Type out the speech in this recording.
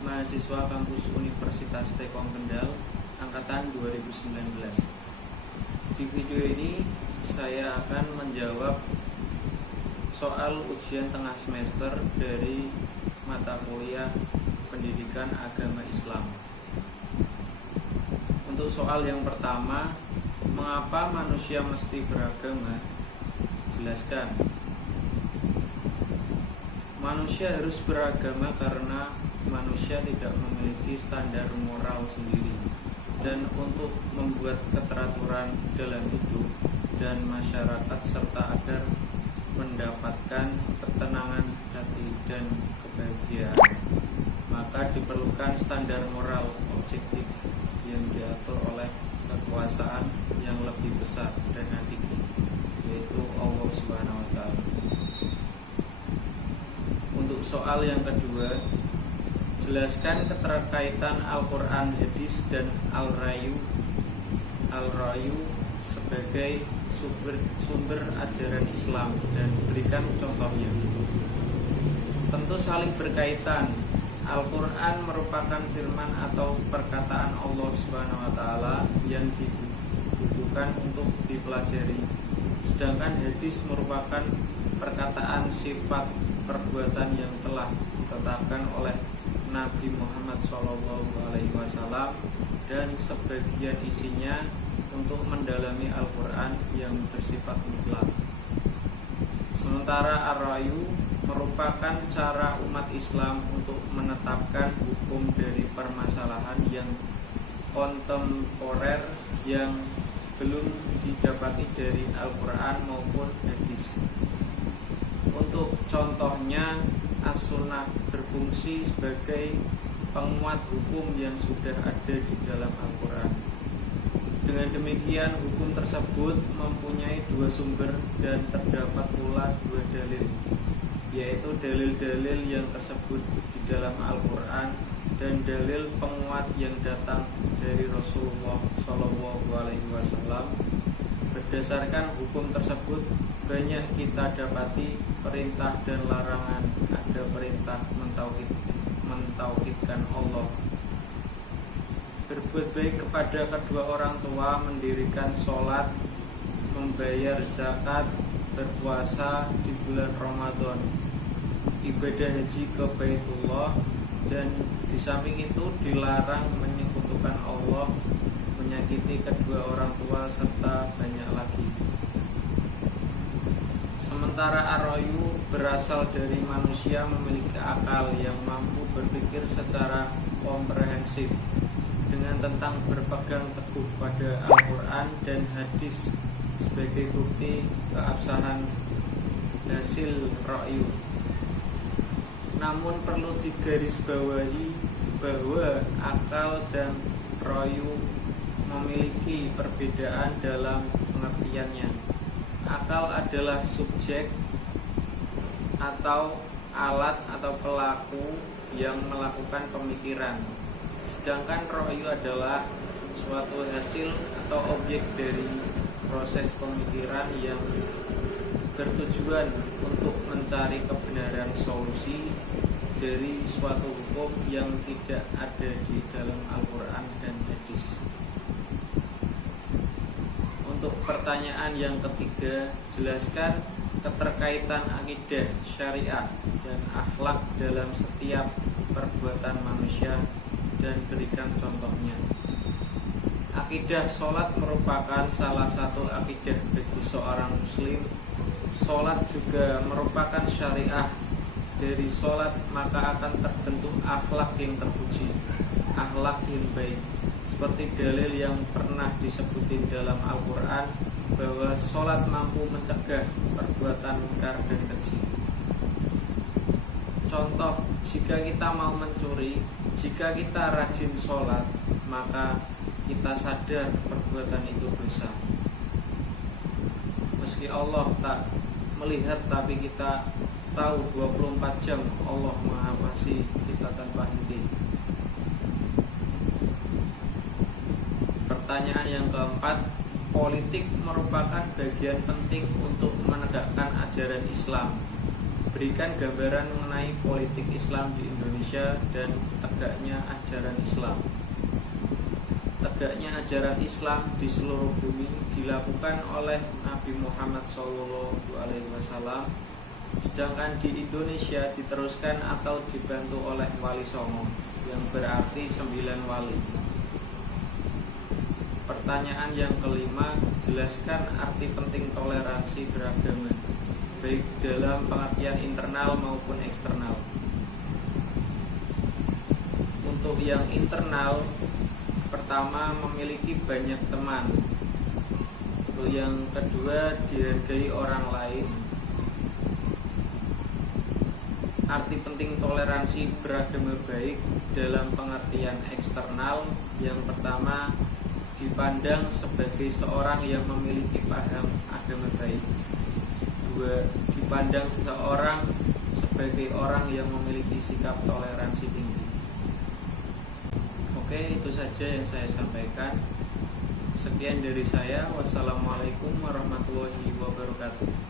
mahasiswa kampus Universitas Telkom Kendal angkatan 2019. Di video ini saya akan menjawab soal ujian tengah semester dari mata kuliah Pendidikan Agama Islam. Untuk soal yang pertama, mengapa manusia mesti beragama? Jelaskan. Manusia harus beragama karena manusia tidak memiliki standar moral sendiri, dan untuk membuat keteraturan dalam hidup dan masyarakat serta agar mendapatkan ketenangan hati dan kebahagiaan, maka diperlukan standar moral objektif yang diatur oleh kekuasaan yang lebih besar dan hakiki, yaitu Allah Subhanahu wa Ta'ala. Untuk soal yang kedua, jelaskan keterkaitan Al-Quran, hadis, dan Al-Rayu sebagai sumber ajaran Islam dan berikan contohnya. Tentu saling berkaitan. Al-Quran merupakan firman atau perkataan Allah Subhanahu wa Ta'ala yang dibutuhkan untuk dipelajari, sedangkan hadis merupakan perkataan sifat perbuatan yang telah ditetapkan oleh Nabi Muhammad SAW dan sebagian isinya untuk mendalami Al-Quran yang bersifat mutlak. Sementara Ar-Rayu merupakan cara umat Islam untuk menetapkan hukum dari permasalahan yang kontemporer yang belum didapati dari Al-Quran maupun hadis. Untuk contohnya, As-Sunnah berfungsi sebagai penguat hukum yang sudah ada di dalam Al-Quran. Dengan demikian, hukum tersebut mempunyai dua sumber dan terdapat pula dua dalil, yaitu dalil-dalil yang tersebut di dalam Al-Quran dan dalil penguat yang datang dari Rasulullah SAW. Berdasarkan hukum tersebut, banyak kita dapati perintah dan larangan. Ada perintah mentauhidkan Allah, berbuat baik kepada kedua orang tua, mendirikan sholat, membayar zakat, berpuasa di bulan Ramadan, ibadah haji ke Baitullah, dan di samping itu dilarang menyekutukan Allah, menyakiti kedua orang tua, serta banyak lagi. Sementara Ar-Rayu berasal dari manusia memiliki akal yang mampu berpikir secara komprehensif dengan tentang berpegang teguh pada Al-Quran dan hadis sebagai bukti keabsahan hasil Rayu. Namun perlu digarisbawahi bahwa akal dan Rayu memiliki perbedaan dalam pengertiannya. Akal adalah subjek atau alat atau pelaku yang melakukan pemikiran, sedangkan Rayu adalah suatu hasil atau objek dari proses pemikiran yang bertujuan untuk mencari kebenaran solusi dari suatu hukum yang tidak ada di dalam Al-Quran dan hadis. Untuk pertanyaan yang ketiga, jelaskan keterkaitan akidah, syariah, dan akhlak dalam setiap perbuatan manusia dan berikan contohnya. Akidah sholat merupakan salah satu akidah bagi seorang muslim. Sholat juga merupakan syariah. Dari sholat maka akan terbentuk akhlak yang terpuji, akhlak yang baik, seperti dalil yang pernah disebutin dalam Al-Quran bahwa sholat mampu mencegah perbuatan mungkar dan keji. Contoh, jika kita mau mencuri, jika kita rajin sholat, maka kita sadar perbuatan itu dosa. Meski Allah tak melihat, tapi kita tahu 24 jam Allah mengawasi kita tanpa henti. Pertanyaan yang keempat, politik merupakan bagian penting untuk menegakkan ajaran Islam. memberikan gambaran mengenai politik Islam di Indonesia dan tegaknya ajaran Islam. Tegaknya ajaran Islam di seluruh bumi dilakukan oleh Nabi Muhammad SAW, sedangkan di Indonesia diteruskan atau dibantu oleh Wali Songo, yang berarti 9 wali. Pertanyaan yang kelima, jelaskan arti penting toleransi beragama, baik dalam pengertian internal maupun eksternal. Untuk yang internal, pertama, memiliki banyak teman. Untuk yang kedua, dihargai orang lain. Arti penting toleransi beragama baik dalam pengertian eksternal, yang pertama, dipandang sebagai seorang yang memiliki paham agama baik. Dua, dipandang seseorang sebagai orang yang memiliki sikap toleransi tinggi. Oke, itu saja yang saya sampaikan. Sekian dari saya. Wassalamualaikum warahmatullahi wabarakatuh.